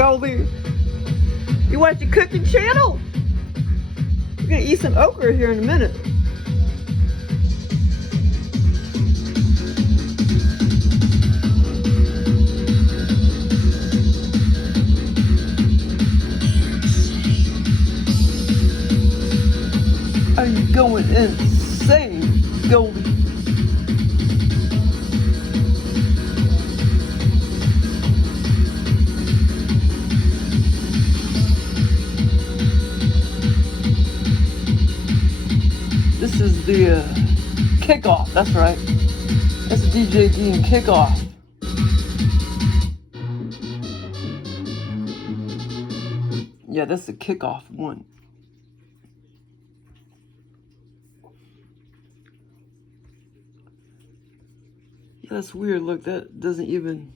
Goldie. You watch your cooking channel? We're gonna eat some okra here in a minute. Are you going insane, Goldie? This is the kickoff, that's right. That's DJ Dean kickoff. Yeah, that's the kickoff one. Yeah, that's weird. Look, that doesn't even...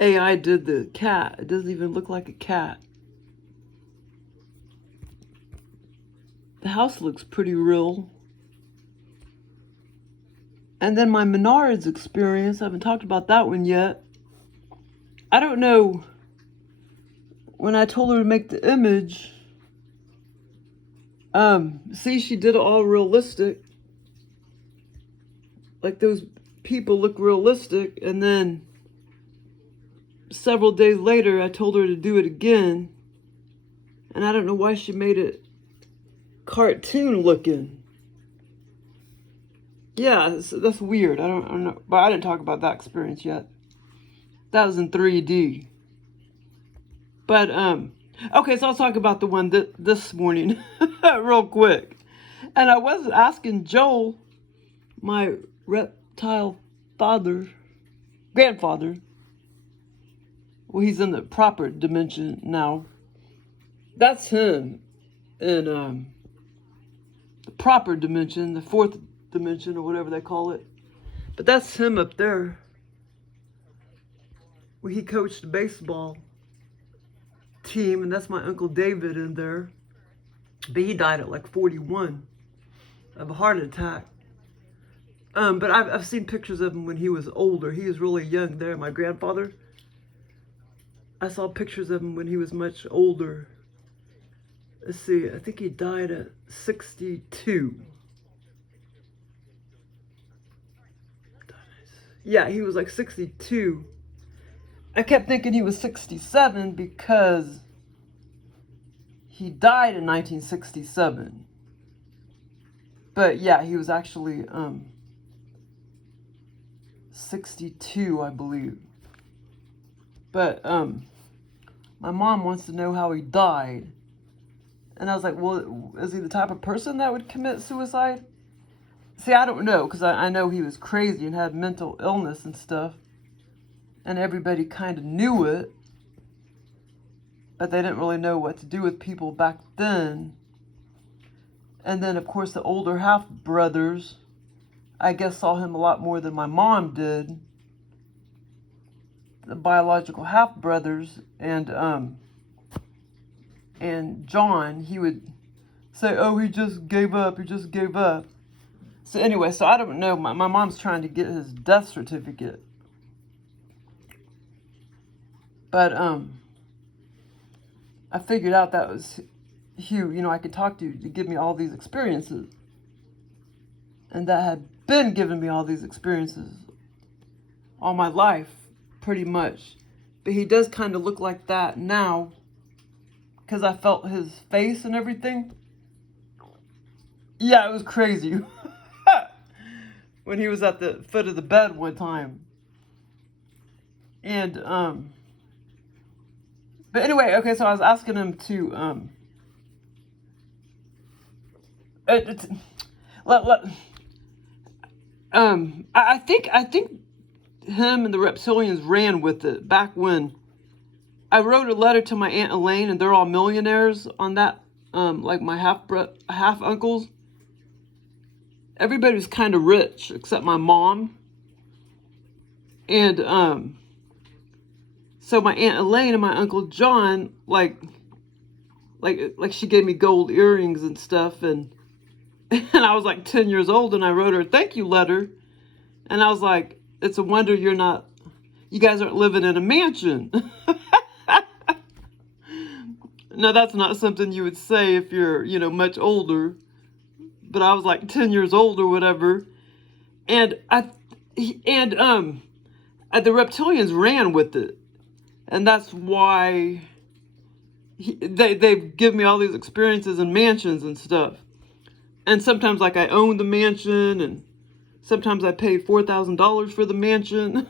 AI did the cat. It doesn't even look like a cat. The house looks pretty real. And then my Menards experience, I haven't talked about that one yet. I don't know, when I told her to make the image, see, she did it all realistic. Like those people look realistic, and then several days later, I told her to do it again. And I don't know why she made it cartoon looking. Yeah, that's weird. I don't know, but I didn't talk about that experience yet. That was in 3D. But okay, so I'll talk about the one this morning real quick. And I was asking Joel, my reptile grandfather. Well, he's in the proper dimension now. That's him in the proper dimension, the fourth dimension or whatever they call it. But that's him up there, where he coached the baseball team, and that's my Uncle David in there. But he died at like 41 of a heart attack. But I've seen pictures of him when he was older. He was really young there, my grandfather. I saw pictures of him when he was much older. Let's see, I think he died at 62. Yeah, he was like 62. I kept thinking he was 67 because he died in 1967. But yeah, he was actually 62, I believe. But my mom wants to know how he died. And I was like, well, is he the type of person that would commit suicide? See, I don't know, because I know he was crazy and had mental illness and stuff. And everybody kind of knew it. But they didn't really know what to do with people back then. And then, of course, the older half-brothers, I guess, saw him a lot more than my mom did. The biological half-brothers. And John, he would say, oh, he just gave up, he just gave up. So anyway, so I don't know, my mom's trying to get his death certificate. But I figured out that was Hugh, you know, I could talk to give me all these experiences. And that had been giving me all these experiences all my life, pretty much. But he does kind of look like that now, because I felt his face and everything. Yeah, it was crazy. When he was at the foot of the bed one time. And, but anyway, okay, so I was asking him to, I think him and the reptilians ran with it back when I wrote a letter to my Aunt Elaine, and they're all millionaires on that, like my half uncles. Everybody was kind of rich except my mom. And so my Aunt Elaine and my Uncle John, like she gave me gold earrings and stuff, and I was like 10 years old, and I wrote her a thank you letter, and I was like, it's a wonder you guys aren't living in a mansion. Now, that's not something you would say if you're, much older. But I was like 10 years old or whatever. And the reptilians ran with it. And that's why they give me all these experiences in mansions and stuff. And sometimes, like, I own the mansion, and sometimes I paid $4,000 for the mansion.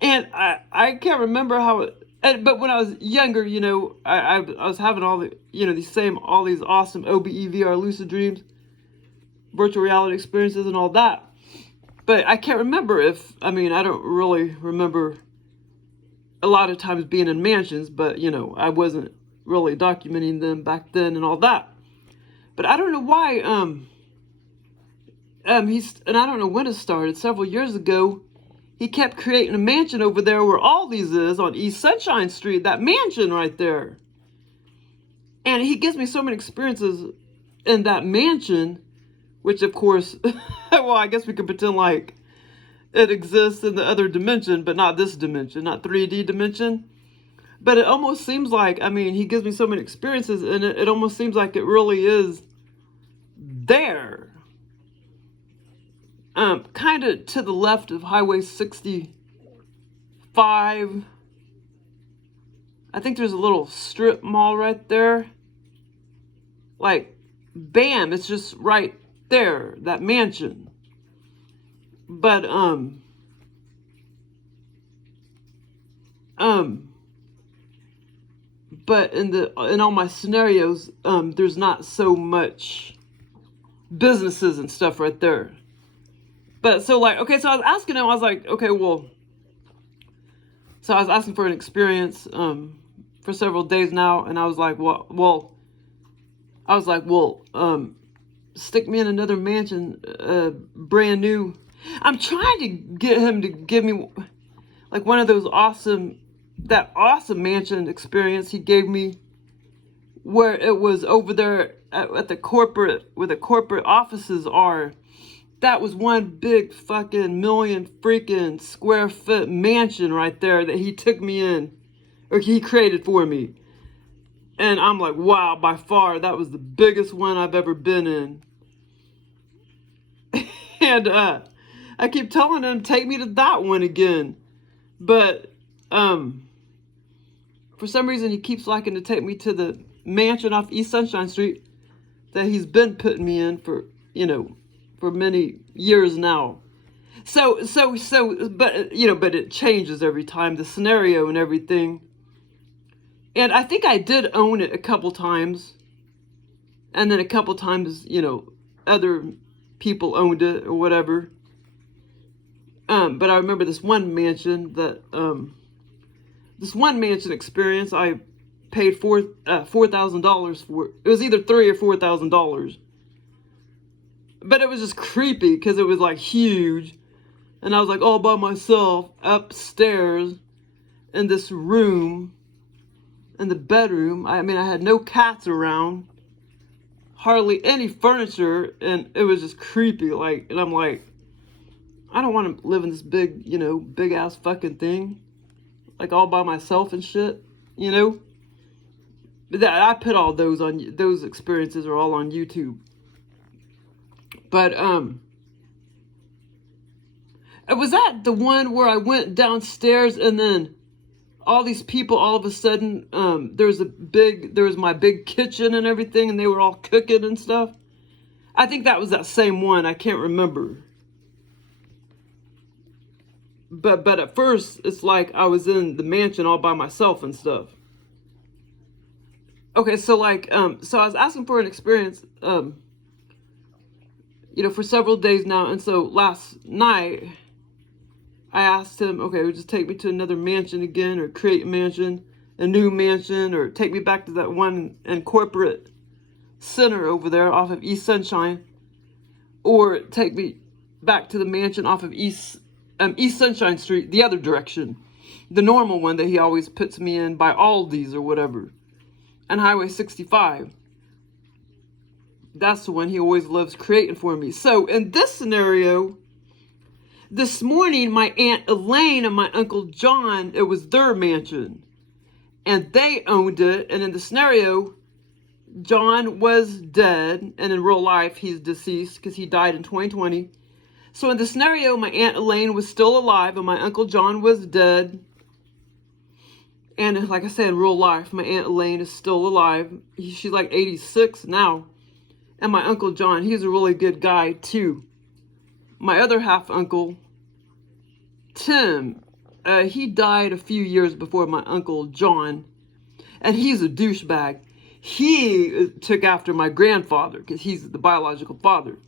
And I can't remember how it, but when I was younger, I was having all the, all these awesome OBE VR lucid dreams, virtual reality experiences and all that. But I can't remember I don't really remember a lot of times being in mansions, but, I wasn't really documenting them back then and all that. But I don't know why, and I don't know when it started, several years ago, he kept creating a mansion over there where Aldi's is on East Sunshine Street, that mansion right there. And he gives me so many experiences in that mansion, which of course, well, I guess we could pretend like it exists in the other dimension, but not this dimension, not 3D dimension. But it almost seems like, he gives me so many experiences, and it almost seems like it really is there. Kind of to the left of Highway 65. I think there's a little strip mall right there. Like, bam, it's just right there, that mansion. But, but in all my scenarios, there's not so much businesses and stuff right there. But so like, okay, so I was asking him, I was like, okay, well, so I was asking for an experience, for several days now. And I was like, well, stick me in another mansion, brand new. I'm trying to get him to give me like one of those that awesome mansion experience he gave me, where it was over there at the corporate, where the corporate offices are. That was one big fucking million freaking square foot mansion right there that he took me in, or he created for me. And I'm like, wow, by far, that was the biggest one I've ever been in. And I keep telling him, take me to that one again. But for some reason, he keeps liking to take me to the mansion off East Sunshine Street that he's been putting me in for, for many years now. So, but, but it changes every time, the scenario and everything. And I think I did own it a couple times. And then a couple times, other people owned it or whatever. But I remember this one mansion experience, I paid $4,000 for. It was either $3,000 or $4,000. But it was just creepy because it was like huge. And I was like all by myself upstairs in this room, in the bedroom. I had no cats around, hardly any furniture, and it was just creepy. Like, and I'm like, I don't want to live in this big, big ass fucking thing, like all by myself and shit, That I put all those experiences are all on YouTube. But was that the one where I went downstairs and then all these people all of a sudden, there was my big kitchen and everything, and they were all cooking and stuff? I think that was that same one. I can't remember. But at first, it's like I was in the mansion all by myself and stuff. Okay, so like, so I was asking for an experience, for several days now. And so last night, I asked him, okay, would just take me to another mansion again, or create a mansion, a new mansion, or take me back to that one in corporate center over there off of East Sunshine, or take me back to the mansion off of East Sunshine Street, the other direction, the normal one that he always puts me in by Aldi's or whatever, and Highway 65. That's the one he always loves creating for me. So in this scenario, this morning, my Aunt Elaine and my Uncle John, it was their mansion. and they owned it. And in the scenario, John was dead, and in real life, he's deceased because he died in 2020. So in the scenario, my Aunt Elaine was still alive, and my Uncle John was dead. And like I said, in real life, my Aunt Elaine is still alive. She's like 86 now. And my Uncle John, he's a really good guy too. My other half uncle, Tim, he died a few years before my Uncle John. And he's a douchebag. He took after my grandfather because he's the biological father.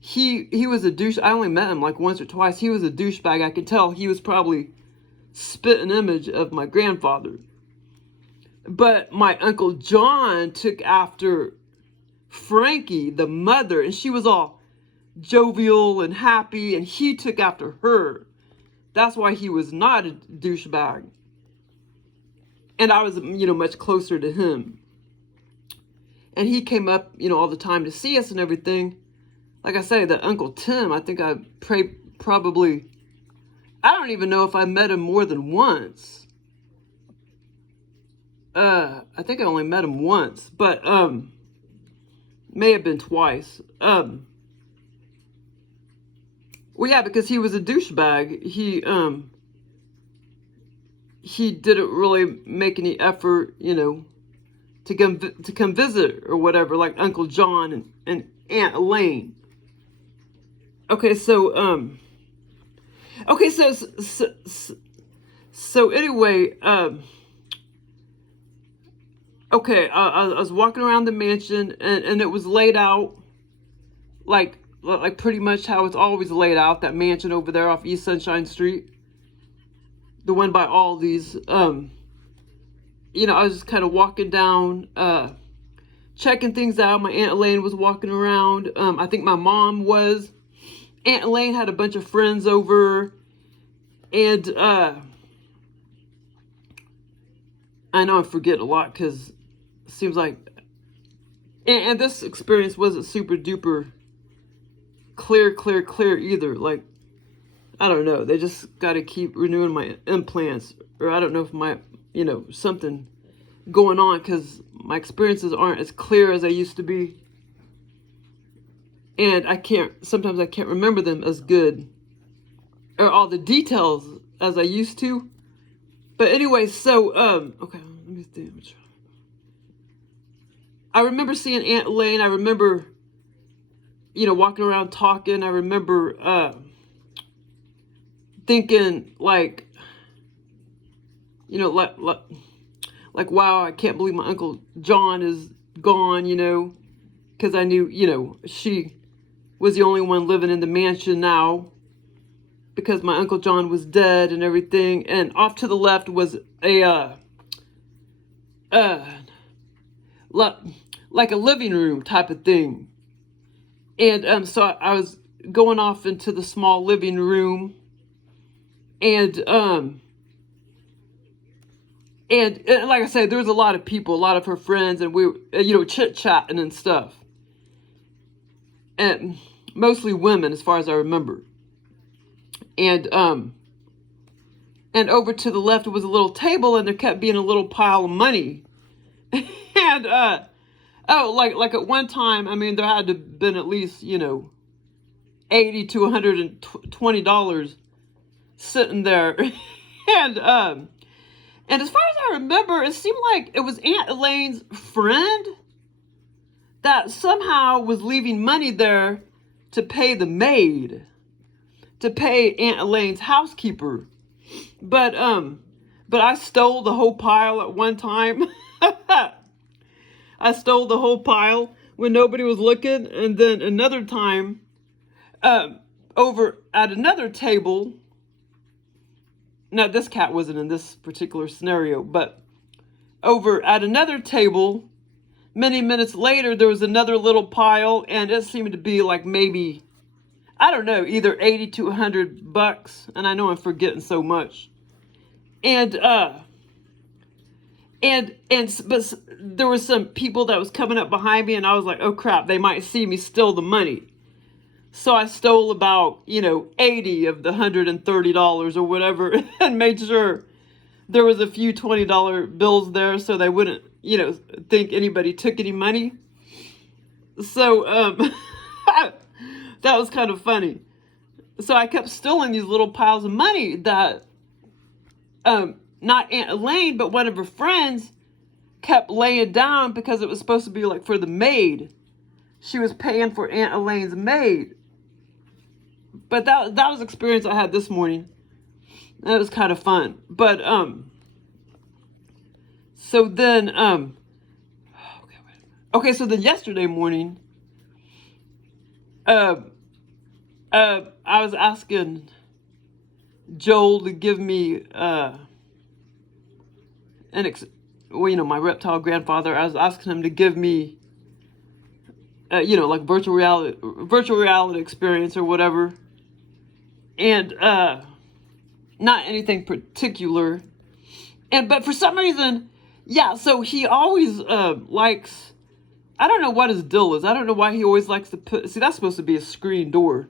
He was a douche. I only met him like once or twice. He was a douchebag. I could tell he was probably spitting image of my grandfather. But my Uncle John took after Frankie, the mother, and she was all jovial and happy, and he took after her. That's why he was not a douchebag. And I was, much closer to him. And he came up, all the time to see us and everything. Like I say, that Uncle Tim, I think I probably, I don't even know if I met him more than once. I think I only met him once, but, may have been twice. Well, yeah, because he was a douchebag. He didn't really make any effort, to come visit or whatever, like Uncle John and Aunt Elaine. Okay, so anyway, okay, I was walking around the mansion, and it was laid out like pretty much how it's always laid out, that mansion over there off East Sunshine Street, the one by Aldi's. I was just kind of walking down, checking things out. My Aunt Elaine was walking around. I think my mom was. Aunt Elaine had a bunch of friends over, and I know I'm forgetting a lot because it seems like, and this experience wasn't super duper clear either. Like, I don't know, they just got to keep renewing my implants, or I don't know if my, something going on, because my experiences aren't as clear as they used to be. And sometimes I can't remember them as good, or all the details as I used to. But anyway, so, okay, let me think. I remember seeing Aunt Elaine. I remember, walking around talking. I remember, thinking like, like, wow, I can't believe my Uncle John is gone, because I knew, she was the only one living in the mansion now, because my Uncle John was dead and everything. And off to the left was a, like a living room type of thing. And so I was going off into the small living room, and like I said, there was a lot of people, a lot of her friends, and we were, chit-chatting and stuff. And mostly women, as far as I remember. And over to the left was a little table, and there kept being a little pile of money. And, like at one time, I mean, there had to have been at least, $80 to $120 sitting there. And as far as I remember, it seemed like it was Aunt Elaine's friend that somehow was leaving money there to pay the maid, to pay Aunt Elaine's housekeeper. But I stole the whole pile at one time. I stole the whole pile when nobody was looking. And then another time, over at another table. Now, this cat wasn't in this particular scenario, but over at another table, many minutes later, there was another little pile, and it seemed to be like maybe, I don't know, either 80 to $100. And I know I'm forgetting so much. But there were some people that was coming up behind me, and I was like, oh crap, they might see me steal the money. So I stole about, 80 of the $130 or whatever, and made sure there was a few $20 bills there, so they wouldn't, think anybody took any money. So, that was kind of funny. So I kept stealing these little piles of money that, not Aunt Elaine, but one of her friends kept laying down because it was supposed to be like for the maid. She was paying for Aunt Elaine's maid. But that was an experience I had this morning. That was kind of fun. But, so then, okay, so then yesterday morning, I was asking Joel to give me, my reptile grandfather, I was asking him to give me, like virtual reality experience or whatever. And, not anything particular. But for some reason, yeah, so he always, likes, I don't know what his deal is. I don't know why he always likes to see, that's supposed to be a screen door.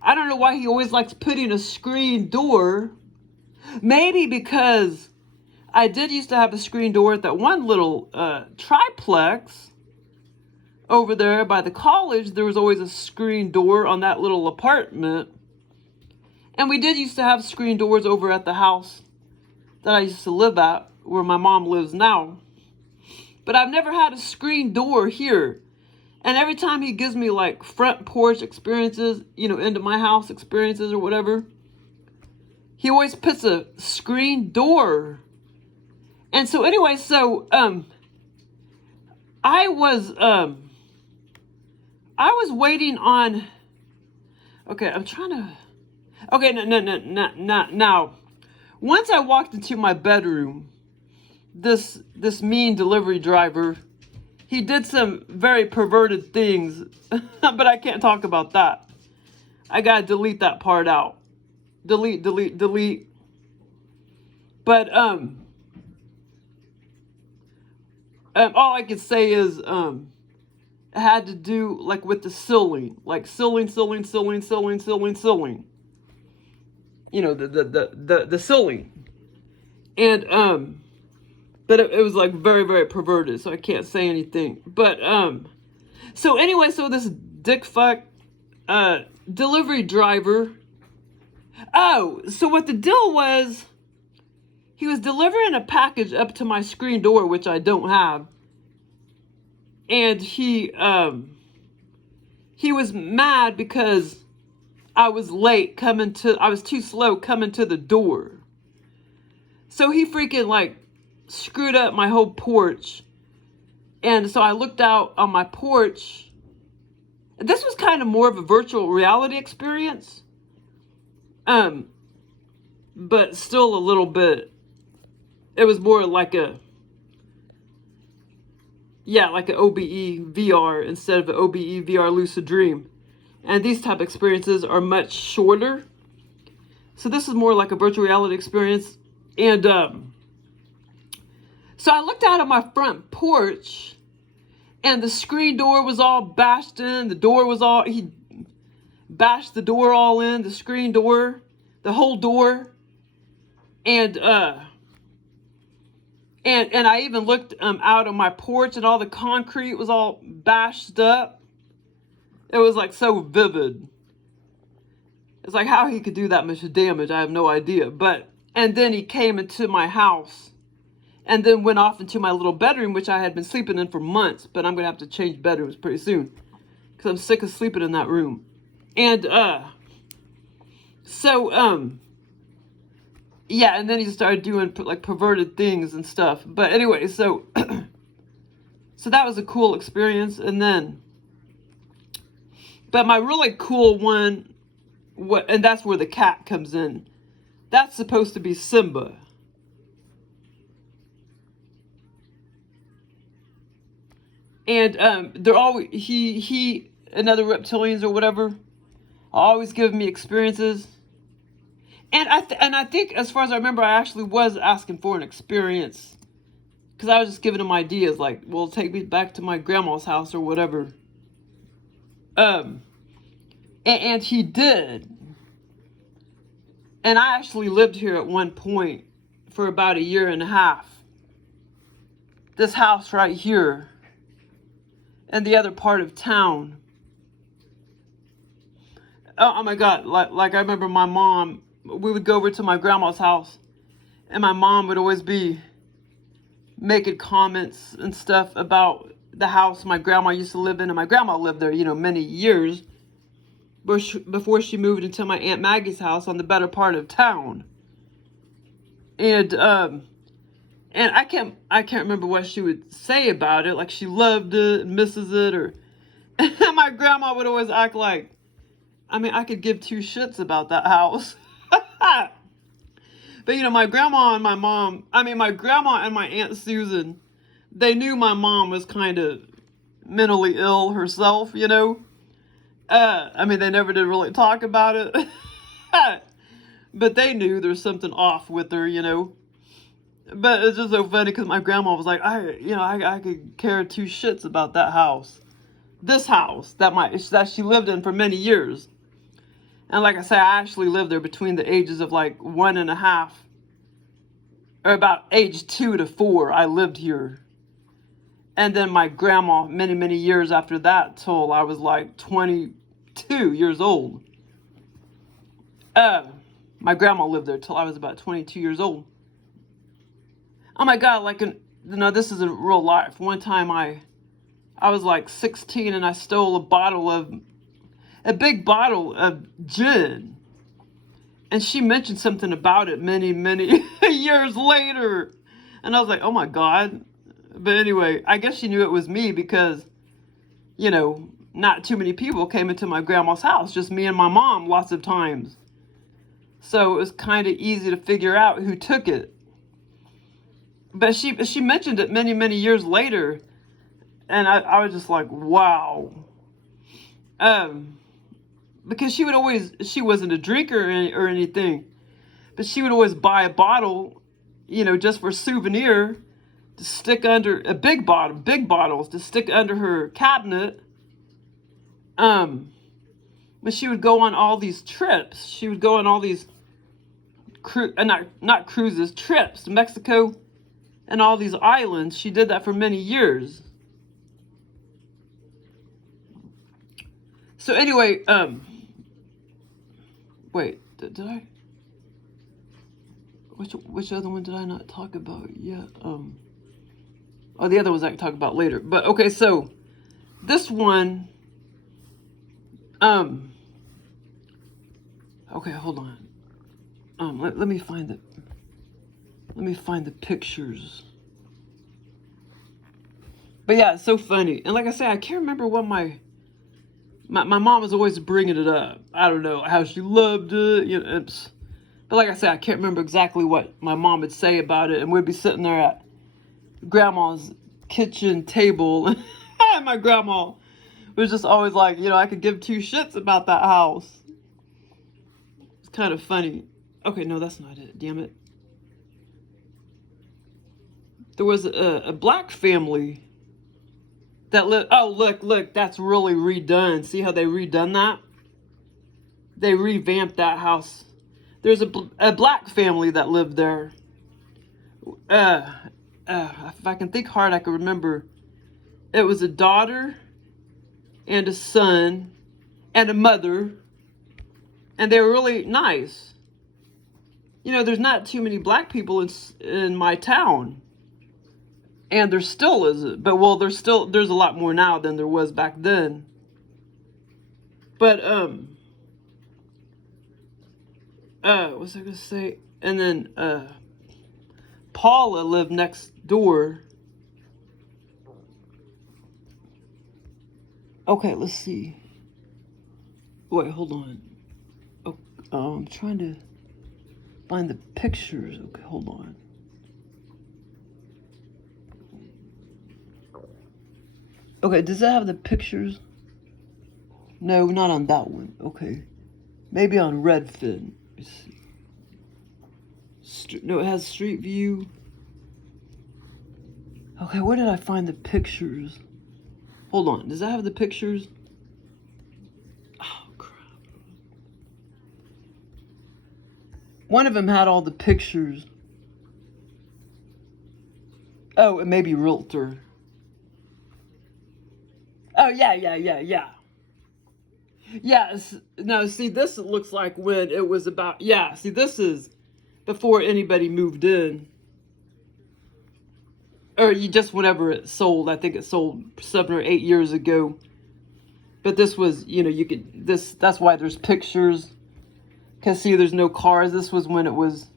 I don't know why he always likes putting a screen door. Maybe because I did used to have a screen door at that one little triplex over there by the college. There was always a screen door on that little apartment. And we did used to have screen doors over at the house that I used to live at, where my mom lives now. But I've never had a screen door here. And every time he gives me like front porch experiences, into my house experiences or whatever, he always puts a screen door. And so anyway, I was waiting on, now, once I walked into my bedroom, this mean delivery driver, he did some very perverted things, but I can't talk about that. I gotta delete that part out. Delete. But, all I can say is, it had to do, like, with the ceiling. Like, ceiling. The ceiling. And, but it was, like, very, very perverted, so I can't say anything. But, so anyway, so this dick fuck, delivery driver. Oh, so what the deal was, he was delivering a package up to my screen door, which I don't have. And he was mad because I was late I was too slow coming to the door. So he freaking like screwed up my whole porch. And so I looked out on my porch. This was kind of more of a virtual reality experience. But still a little bit. It was more like an OBE VR instead of an OBE VR lucid dream. And these type of experiences are much shorter. So this is more like a virtual reality experience. And so I looked out on my front porch, and the screen door was all bashed in. He bashed the door all in, the screen door, the whole door. And I even looked out on my porch, and all the concrete was all bashed up. It was like so vivid. It's like how he could do that much damage, I have no idea. And then he came into my house and then went off into my little bedroom, which I had been sleeping in for months, but I'm going to have to change bedrooms pretty soon because I'm sick of sleeping in that room. And, yeah, and then he started doing like perverted things and stuff. But anyway, so that was a cool experience. And then, but my really cool one, and that's where the cat comes in. That's supposed to be Simba. And they're always he and other reptilians or whatever always give me experiences. And I think, as far as I remember, I actually was asking for an experience. Because I was just giving him ideas, like, well, take me back to my grandma's house or whatever. And he did. And I actually lived here at one point for about 1.5 years. This house right here and the other part of town. Oh my God, like I remember my mom, we would go over to my grandma's house and my mom would always be making comments and stuff about the house my grandma used to live in. And my grandma lived there, you know, many years before she moved into my Aunt Maggie's house on the better part of town. And I can't remember what she would say about it, like she loved it, misses it, or my grandma would always act like, I mean, I could give two shits about that house. But, you know, my grandma and my mom, my grandma and my Aunt Susan, they knew my mom was kind of mentally ill herself, you know. They never did really talk about it. But they knew there's something off with her, you know. But it's just so funny because my grandma was like, I could care two shits about that house. This house that she lived in for many years. And like I say, I actually lived there between the ages of like 1.5, or about age 2 to 4, I lived here. And then my grandma, many, many years after that, till I was like 22 years old. My grandma lived there till I was about 22 years old. Oh my God, this is in real life. One time I was like 16 and I stole a big bottle of gin. And she mentioned something about it many, many years later. And I was like, oh my God. But anyway, I guess she knew it was me because, you know, not too many people came into my grandma's house, just me and my mom lots of times. So it was kind of easy to figure out who took it. But she mentioned it many, many years later. And I was just like, wow. Because she wasn't a drinker or anything, but she would always buy a bottle, you know, just for souvenir to stick under big bottles to stick under her cabinet. But she would go on all these trips. She would go on all these not cruises, trips to Mexico and all these islands. She did that for many years. So anyway, wait, did I? Which other one did I not talk about yet? Oh, the other ones I can talk about later. But okay, so this one, okay, hold on. Let me find the pictures. But yeah, it's so funny. And like I said, I can't remember what my mom was always bringing it up. I don't know how she loved it, you know. But like I said, I can't remember exactly what my mom would say about it. And we'd be sitting there at grandma's kitchen table. And my grandma was just always like, you know, I could give two shits about that house. It's kind of funny. Okay, no, that's not it. Damn it. There was a black family that lived. Oh, look, that's really redone. See how they redone that? They revamped that house. There's a black family that lived there. If I can think hard, I can remember. It was a daughter and a son and a mother. And they were really nice. You know, there's not too many black people in my town. And there still isn't. But, well, there's a lot more now than there was back then. But, what was I going to say? And then, Paula lived next door. Okay, let's see. Wait, hold on. Oh, I'm trying to find the pictures. Okay, hold on. Okay, does that have the pictures? No, not on that one. Okay. Maybe on Redfin. Let's see. No, it has Street View. Okay, where did I find the pictures? Hold on. Does that have the pictures? Oh, crap. One of them had all the pictures. Oh, it may be realtor. Oh, yeah. Yes. No, see, this looks like when it was about, yeah, see, this is before anybody moved in. Or you just whenever it sold. I think it sold 7 or 8 years ago. But this was, you could, that's why there's pictures. Because, see, there's no cars. This was when it was,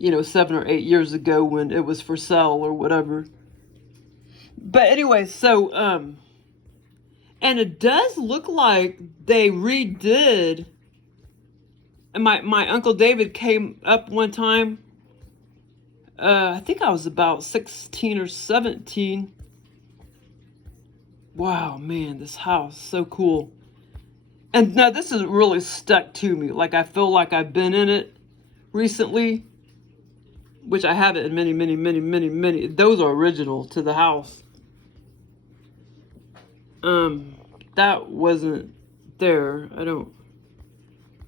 7 or 8 years ago when it was for sale or whatever. But anyway, so, and it does look like they redid. And my Uncle David came up one time. I think I was about 16 or 17. Wow, man, this house, so cool. And now this is really stuck to me. Like, I feel like I've been in it recently, which I haven't in many. Those are original to the house. That wasn't there.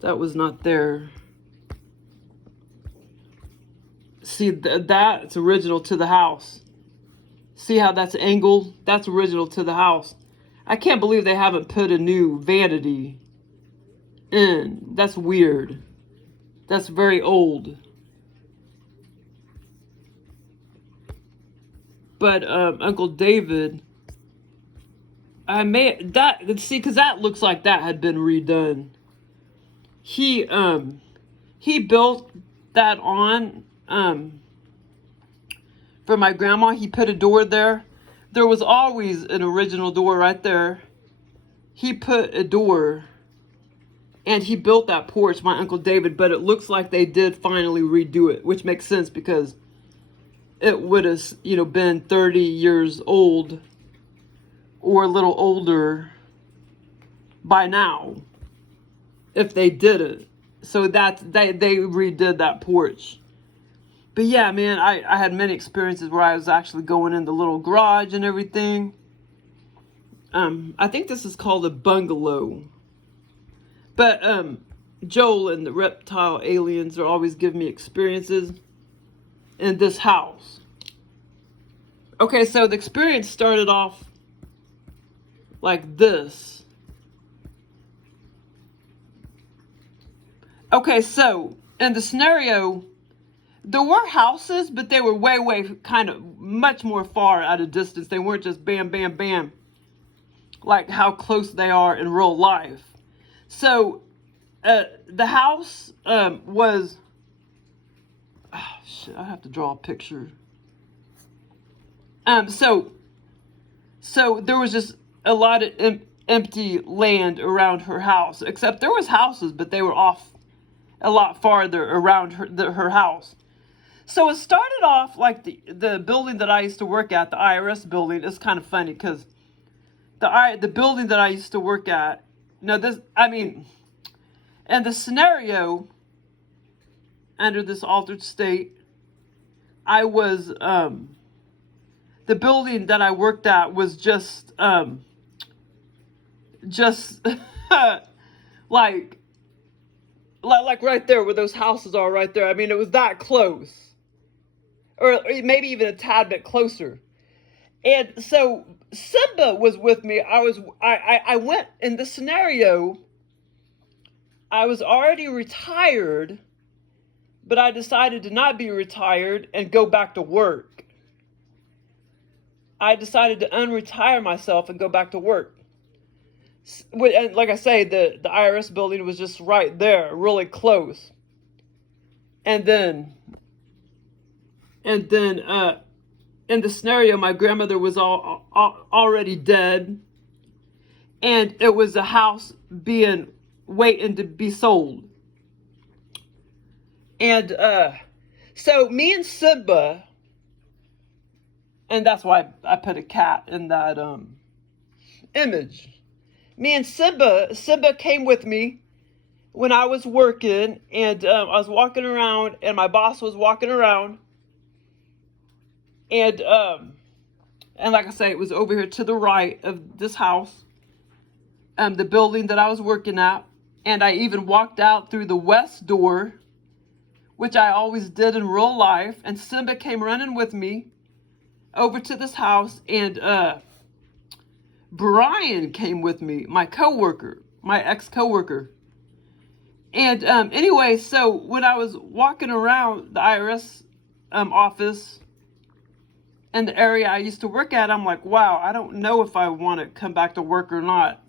That was not there. See, that's original to the house. See how that's angled? That's original to the house. I can't believe they haven't put a new vanity in. That's weird. That's very old. But Uncle David, because that looks like that had been redone. He built that on for my grandma. He put a door there. There was always an original door right there. He put a door and he built that porch, my Uncle David, but it looks like they did finally redo it, which makes sense because it would have, been 30 years old or a little older by now if they did it. So they redid that porch. But yeah, man, I had many experiences where I was actually going in the little garage and everything. I think this is called a bungalow. But Joel and the reptile aliens are always giving me experiences in this house. Okay, so the experience started off like this. Okay, so in the scenario, there were houses, but they were way, kind of much more far at a distance. They weren't just bam, like how close they are in real life. So, the house was... Oh, shit, I have to draw a picture. So there was just a lot of empty land around her house. Except there was houses, but they were off a lot farther around her house. So it started off like the building that I used to work at, the IRS building. It's kind of funny because the building that I used to work at, and the scenario under this altered state, I was, the building that I worked at was just like right there where those houses are right there. I mean, it was that close. Or maybe even a tad bit closer. And so Simba was with me. I went in the scenario. I was already retired, but I decided to not be retired and go back to work. I decided to unretire myself and go back to work. And like I say, the IRS building was just right there, really close. And then in the scenario, my grandmother was already dead, and it was a house waiting to be sold. And so me and Simba, and that's why I put a cat in that image. Me and Simba came with me when I was working, and I was walking around, and my boss was walking around. And like I say, it was over here to the right of this house, the building that I was working at. And I even walked out through the west door, which I always did in real life. And Simba came running with me over to this house, and Brian came with me, my coworker, my ex-coworker. And anyway, so when I was walking around the IRS office in the area I used to work at, I'm like, wow, I don't know if I want to come back to work or not.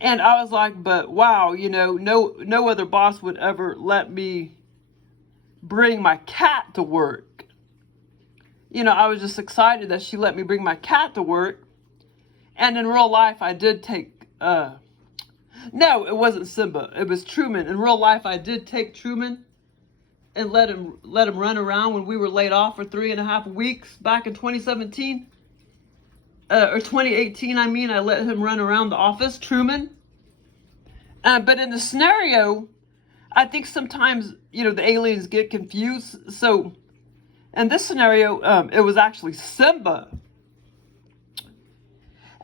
And I was like, but wow, you know, no other boss would ever let me bring my cat to work. You know, I was just excited that she let me bring my cat to work. And in real life, I did take, no, it wasn't Simba. It was Truman. In real life, I did take Truman and let him run around when we were laid off for 3.5 weeks back in 2017. Or 2018, I mean. I let him run around the office, Truman. But in the scenario, I think sometimes, you know, the aliens get confused. So in this scenario, it was actually Simba.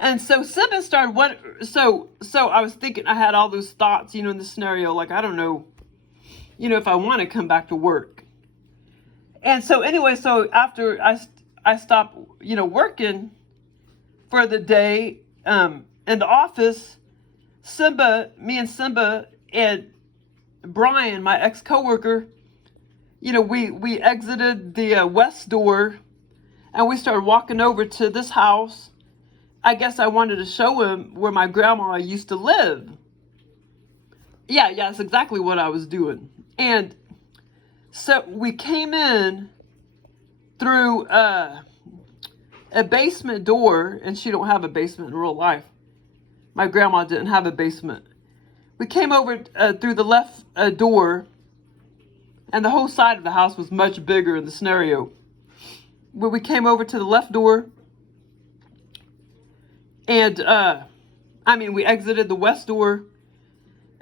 And so Simba started, so I was thinking, I had all those thoughts, you know, in the scenario, like, I don't know, you know, if I want to come back to work. And so anyway, so after I stopped, you know, working for the day in the office, me and Simba and Brian, my ex-coworker, you know, we exited the west door, and we started walking over to this house. I guess I wanted to show him where my grandma used to live. Yeah, that's exactly what I was doing. And so we came in through a basement door, and she don't have a basement in real life. My grandma didn't have a basement. We came over through the left door, and the whole side of the house was much bigger in the scenario. But we came over to the left door, and we exited the west door,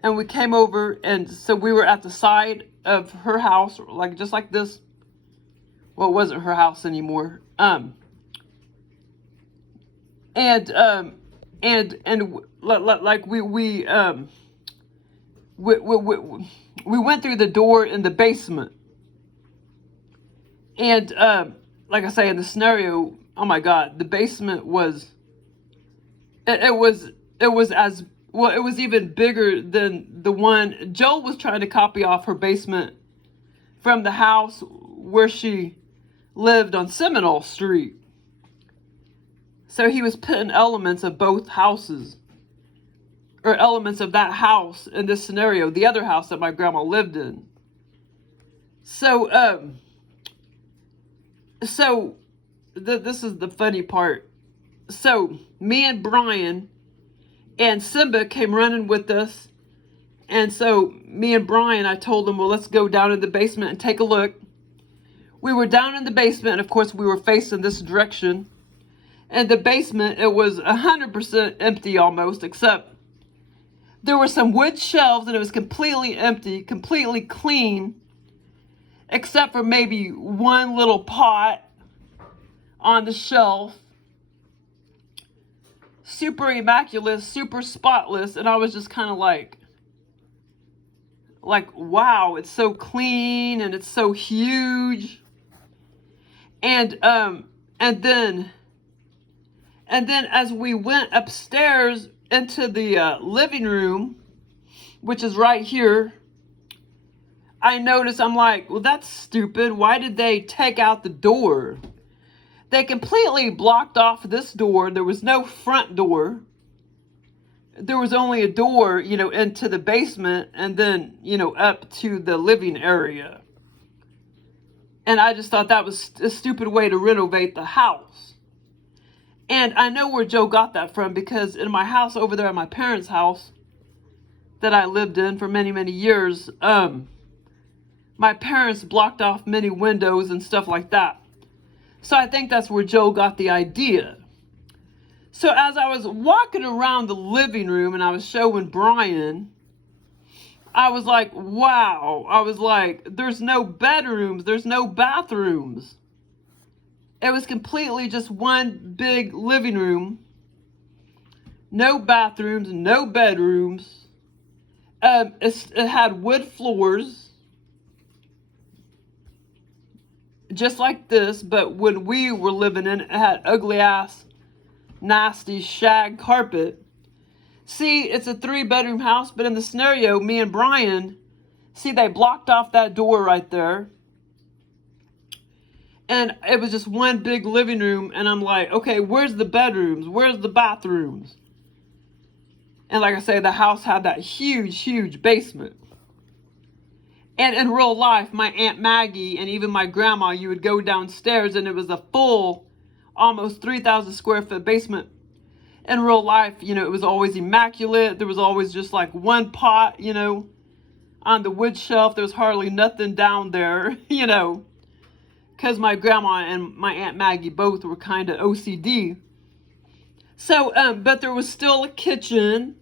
and we came over, and so we were at the side of her house, like just like this. Well, it wasn't her house anymore. Like we went through the door in the basement, and like I say, in the scenario, oh my God, the basement was. It was as well. It was even bigger than the one Joel was trying to copy off her basement from the house where she lived on Seminole Street. So he was putting elements of both houses, or elements of that house in this scenario, the other house that my grandma lived in. So this is the funny part. So me and Brian and Simba came running with us. And so me and Brian, I told them, well, let's go down in the basement and take a look. We were down in the basement, and of course we were facing this direction. And the basement, it was 100% empty almost, except there were some wood shelves, and it was completely empty, completely clean, except for maybe one little pot on the shelf. Super immaculate, super spotless, and I was just kind of like, wow, it's so clean and it's so huge. And then as we went upstairs into the living room, which is right here, I noticed, I'm like, well, that's stupid. Why did they take out the door? They completely blocked off this door. There was no front door. There was only a door, you know, into the basement, and then, you know, up to the living area. And I just thought that was a stupid way to renovate the house. And I know where Joe got that from, because in my house over there at my parents' house that I lived in for many, many years, my parents blocked off many windows and stuff like that. So I think that's where Joe got the idea. So as I was walking around the living room and I was showing Brian, I was like, wow. I was like, there's no bedrooms, there's no bathrooms. It was completely just one big living room. No bathrooms, no bedrooms. It had wood floors. just like this, but when we were living in it, it had ugly ass, nasty shag carpet. See, it's a 3-bedroom house, but in the scenario, me and Brian, see, they blocked off that door right there. And it was just one big living room, and I'm like, okay, where's the bedrooms? Where's the bathrooms? And like I say, the house had that huge, huge basement. And in real life, my Aunt Maggie and even my grandma, you would go downstairs and it was a full, almost 3,000 square foot basement. In real life, you know, it was always immaculate. There was always just like one pot, you know, on the wood shelf. There was hardly nothing down there, you know, because my grandma and my Aunt Maggie both were kind of OCD. So, but there was still a kitchen.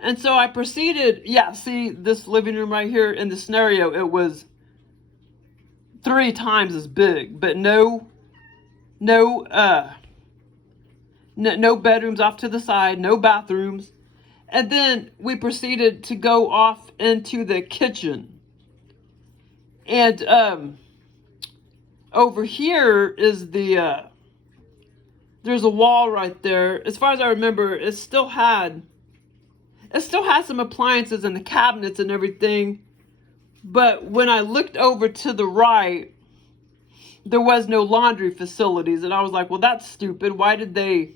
And so I proceeded, yeah, see this living room right here in the scenario, it was 3 times as big, but no bedrooms off to the side, no bathrooms. And then we proceeded to go off into the kitchen. And over here is the, there's a wall right there. As far as I remember, it still had some appliances and the cabinets and everything. But when I looked over to the right, there was no laundry facilities. And I was like, well, that's stupid. Why did they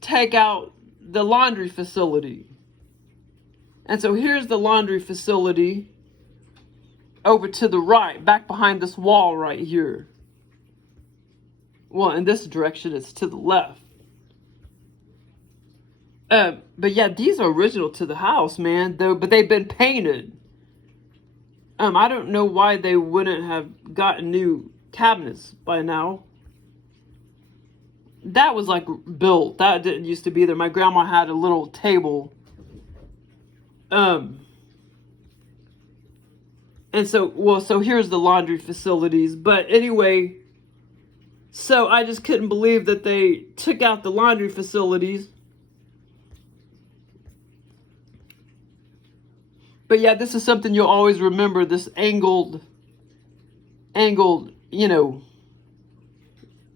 take out the laundry facility? And so here's the laundry facility over to the right, back behind this wall right here. Well, in this direction, it's to the left. But yeah, these are original to the house, man, though, but they've been painted. I don't know why they wouldn't have gotten new cabinets by now. That was like built. That didn't used to be there. My grandma had a little table. And so here's the laundry facilities. But anyway, so I just couldn't believe that they took out the laundry facilities. But yeah, this is something you'll always remember, this angled, you know,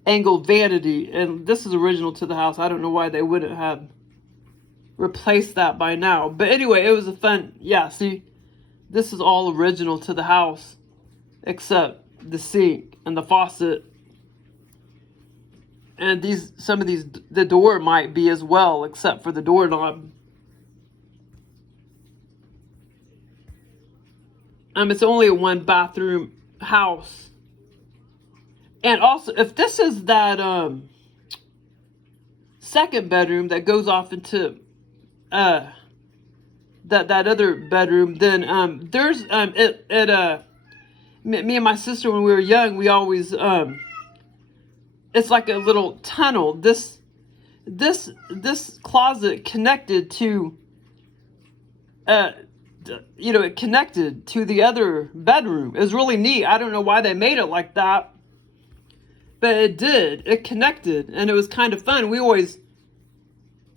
angled vanity. And this is original to the house. I don't know why they wouldn't have replaced that by now. But anyway, it was a fun, yeah, see, this is all original to the house, except the sink and the faucet. And some of these, the door might be as well, except for the doorknob. It's only a 1-bathroom house. And also, if this is that second bedroom that goes off into that other bedroom, then there's me and my sister, when we were young, we always it's like a little tunnel. This closet connected to you know, it connected to the other bedroom. It was really neat. I don't know why they made it like that, but it did. It connected, and it was kind of fun. We always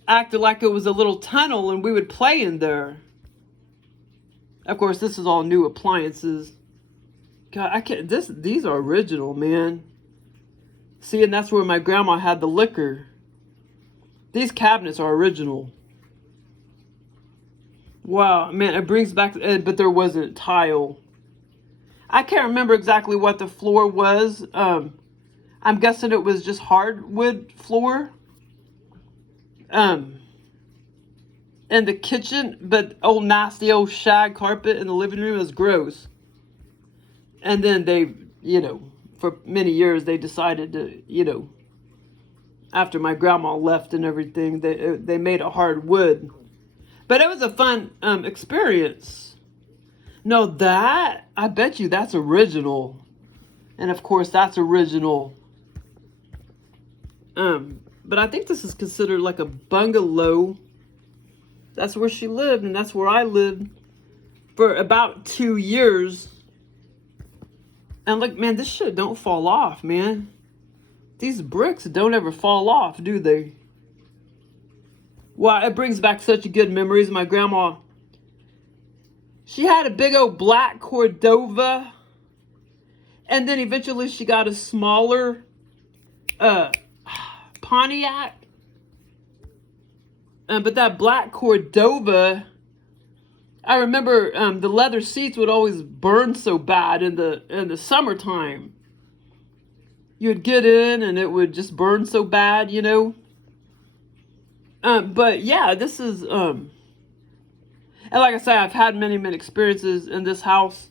acted like it was a little tunnel, and we would play in there. Of course, this is all new appliances. God, I can't. These are original, man. See, and that's where my grandma had the liquor. These cabinets are original. Wow, man, it brings back, but there wasn't tile. I can't remember exactly what the floor was. I'm guessing it was just hardwood floor. In the kitchen, but old nasty old shag carpet in the living room is gross. And then they, you know, for many years they decided to, you know, after my grandma left and everything, they made a hardwood. But it was a fun experience. No, that, I bet you that's original. And of course, that's original. But I think this is considered like a bungalow. That's where she lived, and that's where I lived for about 2 years. And look, man, this shit don't fall off, man. These bricks don't ever fall off, do they? Wow, it brings back such good memories. My grandma, she had a big old black Cordova. And then eventually she got a smaller Pontiac. But that black Cordova, I remember the leather seats would always burn so bad in the summertime. You'd get in and it would just burn so bad, you know. But yeah, this is and like I say, I've had many experiences in this house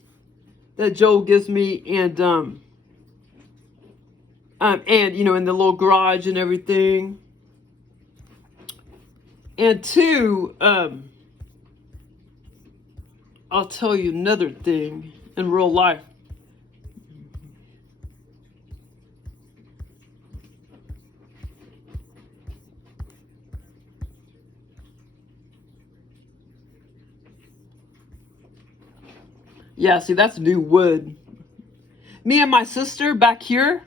that Joel gives me, and you know, in the little garage and everything. And two, I'll tell you another thing in real life. Yeah, see, that's new wood. Me and my sister back here,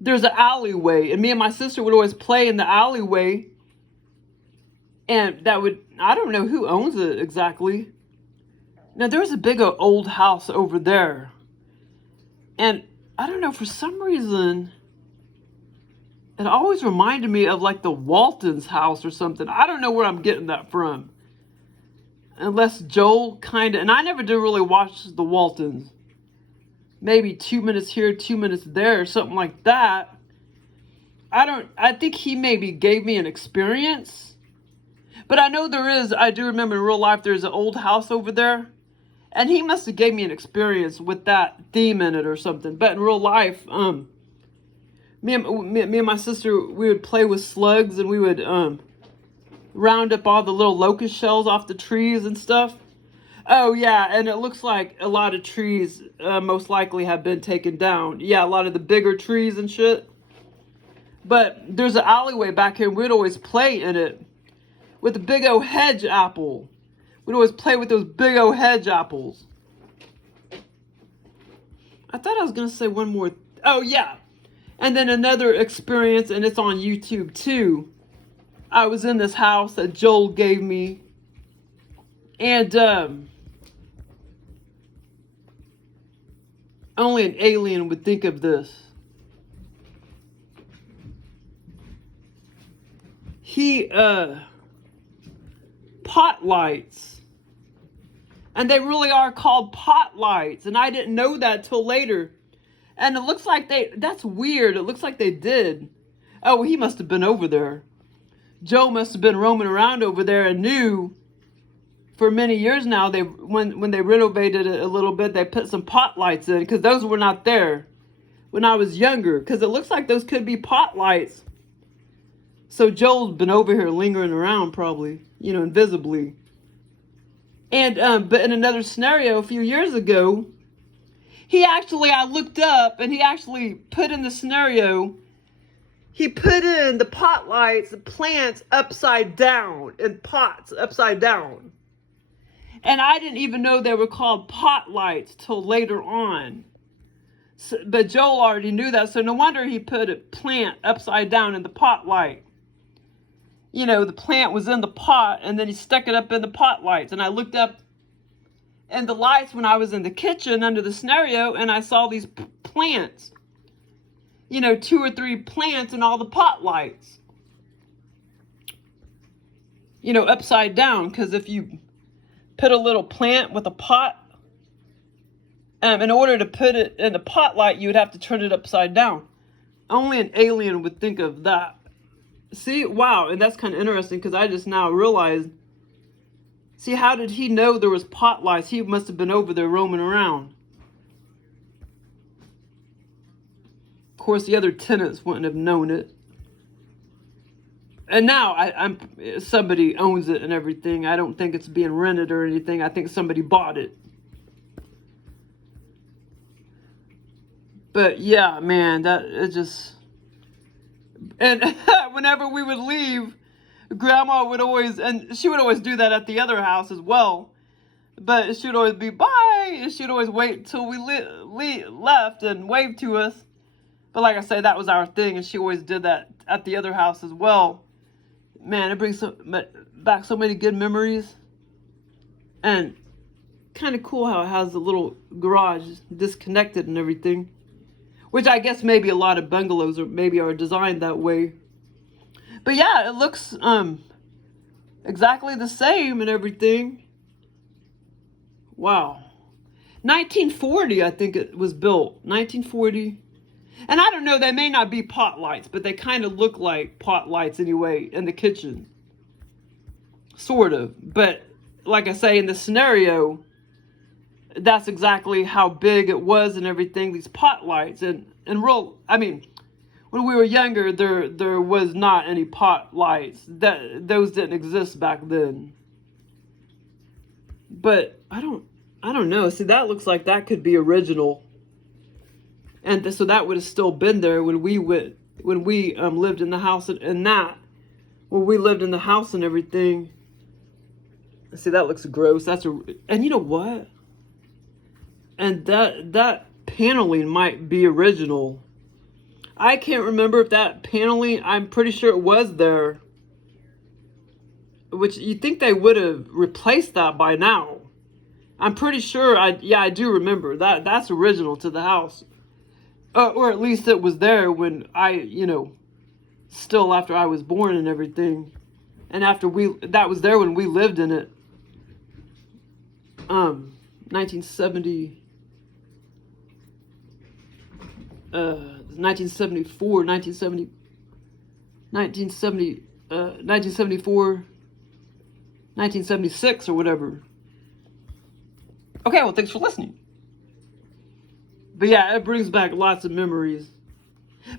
there's an alleyway, and me and my sister would always play in the alleyway. And that would, I don't know who owns it exactly. Now, there's a big old house over there. And I don't know, for some reason, it always reminded me of like the Waltons' house or something. I don't know where I'm getting that from. Unless Joel kind of, and I never did really watch the Waltons. Maybe 2 minutes here, 2 minutes there, something like that. I think he maybe gave me an experience. But I know I do remember in real life, there's an old house over there. And he must have gave me an experience with that theme in it or something. But in real life, me and my sister, we would play with slugs, and we would round up all the little locust shells off the trees and stuff. Oh yeah, and it looks like a lot of trees most likely have been taken down. Yeah, a lot of the bigger trees and shit. But there's an alleyway back here, and we'd always play in it with a big old hedge apple. We'd always play with those big old hedge apples. I thought I was going to say one more. Oh yeah. And then another experience, and it's on YouTube too. I was in this house that Joel gave me, and only an alien would think of this. He pot lights, and they really are called pot lights, and I didn't know that till later. And it looks like that's weird. It looks like they did. Oh, he must have been over there. Joe must have been roaming around over there and knew for many years now, when they renovated it a little bit, they put some pot lights in, because those were not there when I was younger, because it looks like those could be pot lights. So Joel's been over here lingering around, probably, you know, invisibly. And but in another scenario a few years ago, I looked up, and he actually put in the scenario, he put in the pot lights, the plants upside down, in pots upside down. And I didn't even know they were called pot lights till later on. So, but Joel already knew that, so no wonder he put a plant upside down in the pot light. You know, the plant was in the pot, and then he stuck it up in the pot lights. And I looked up in the lights when I was in the kitchen under the scenario, and I saw these plants. You know, 2 or 3 plants in all the pot lights. You know, upside down, because if you put a little plant with a pot, in order to put it in the pot light, you would have to turn it upside down. Only an alien would think of that. See, wow, and that's kind of interesting, because I just now realized, see, how did he know there was pot lights? He must have been over there roaming around. Of course, the other tenants wouldn't have known it. And now somebody owns it and everything. I don't think it's being rented or anything. I think somebody bought it. But yeah, man, that is just. And whenever we would leave, Grandma would always, and she would always do that at the other house as well. But she would always be bye, and she'd always wait till we left and wave to us. But like I say, that was our thing, and she always did that at the other house as well. Man, it brings back so many good memories. And kind of cool how it has the little garage disconnected and everything. which I guess maybe a lot of bungalows are designed that way. But yeah, it looks exactly the same and everything. Wow. 1940, I think it was built. 1940. And I don't know, they may not be pot lights, but they kind of look like pot lights anyway in the kitchen. Sort of. But like I say, in the scenario, that's exactly how big it was and everything, these pot lights. And real, I mean, when we were younger, there was not any pot lights. Those didn't exist back then. But I don't know. See, that looks like that could be original. And so that would have still been there when we lived in the house when we lived in the house and everything. See, that looks gross. And you know what? And that paneling might be original. I can't remember if that paneling, I'm pretty sure it was there. Which you think they would have replaced that by now. I'm pretty sure, I do remember. That's original to the house. Or at least it was there when still after I was born and everything. And that was there when we lived in it. 1970, 1974, 1974, 1976 or whatever. Okay, well, thanks for listening. But yeah, it brings back lots of memories.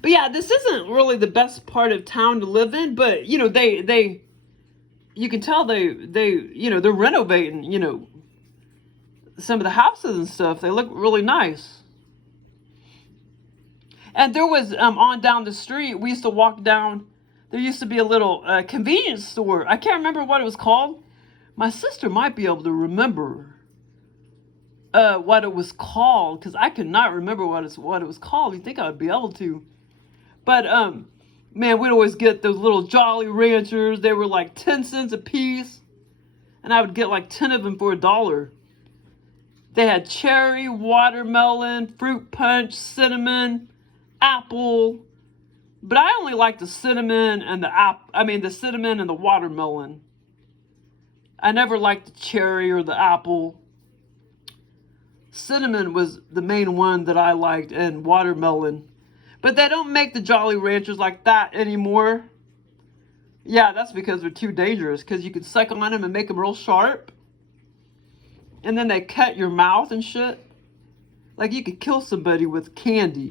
But yeah, this isn't really the best part of town to live in, but you can tell they're renovating, some of the houses and stuff. They look really nice. And there was on down the street, we used to walk down, there used to be a little convenience store. I can't remember what it was called. My sister might be able to remember what it was called, because I could not remember what it was called. You'd think I would be able to. But man, we'd always get those little Jolly Ranchers. They were like 10 cents a piece, and I would get like 10 of them for $1. They had cherry, watermelon, fruit punch, cinnamon, apple. But I only liked the cinnamon and the cinnamon and the watermelon. I never liked the cherry or the apple. Cinnamon was the main one that I liked, and watermelon. But they don't make the Jolly Ranchers like that anymore. Yeah, that's because they're too dangerous, because you can suck on them and make them real sharp. And then they cut your mouth and shit. Like you could kill somebody with candy,